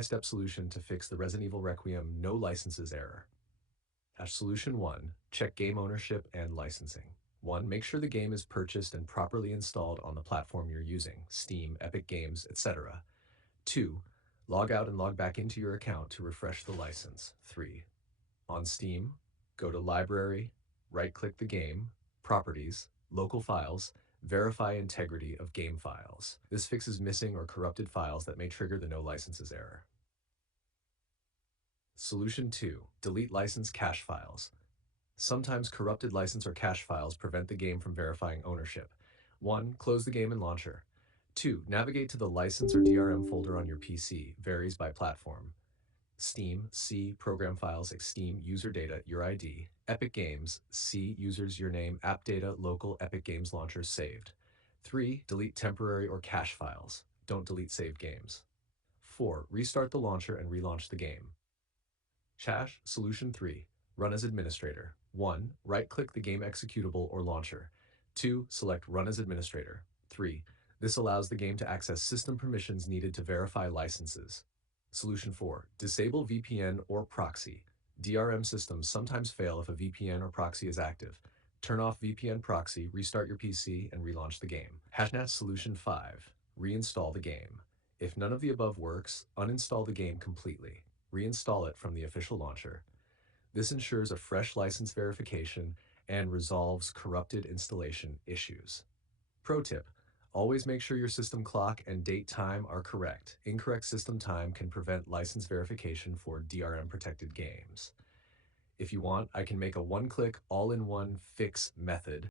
Step solution to fix the Resident Evil Requiem no licenses error. Solution 1. Check game ownership and licensing. 1. Make sure the game is purchased and properly installed on the platform you're using, Steam, Epic Games, etc. 2. Log out and log back into your account to refresh the license. 3. On Steam, go to Library, right-click the game, Properties, Local Files, verify integrity of game files. This fixes missing or corrupted files that may trigger the no licenses error. Solution 2. Delete license cache files. Sometimes corrupted license or cache files prevent the game from verifying ownership. 1. Close the game in Launcher. 2. Navigate to the license or DRM folder on your PC, varies by platform. Steam, C, program files, Steam, user data, your ID. Epic Games, C, users, your name, app data, local Epic Games launcher saved. 3. Delete temporary or cache files. Don't delete saved games. 4. Restart the launcher and relaunch the game. Solution 3. Run as administrator. 1. Right-click the game executable or launcher. 2. Select Run as administrator. 3. This allows the game to access system permissions needed to verify licenses. Solution 4. Disable VPN or proxy. DRM systems sometimes fail if a VPN or proxy is active. Turn off VPN proxy, restart your PC, and relaunch the game. Solution 5. Reinstall the game. If none of the above works, uninstall the game completely. Reinstall it from the official launcher. This ensures a fresh license verification and resolves corrupted installation issues. Pro tip: always make sure your system clock and date time are correct. Incorrect system time can prevent license verification for DRM protected games. If you want, I can make a one-click, all-in-one fix method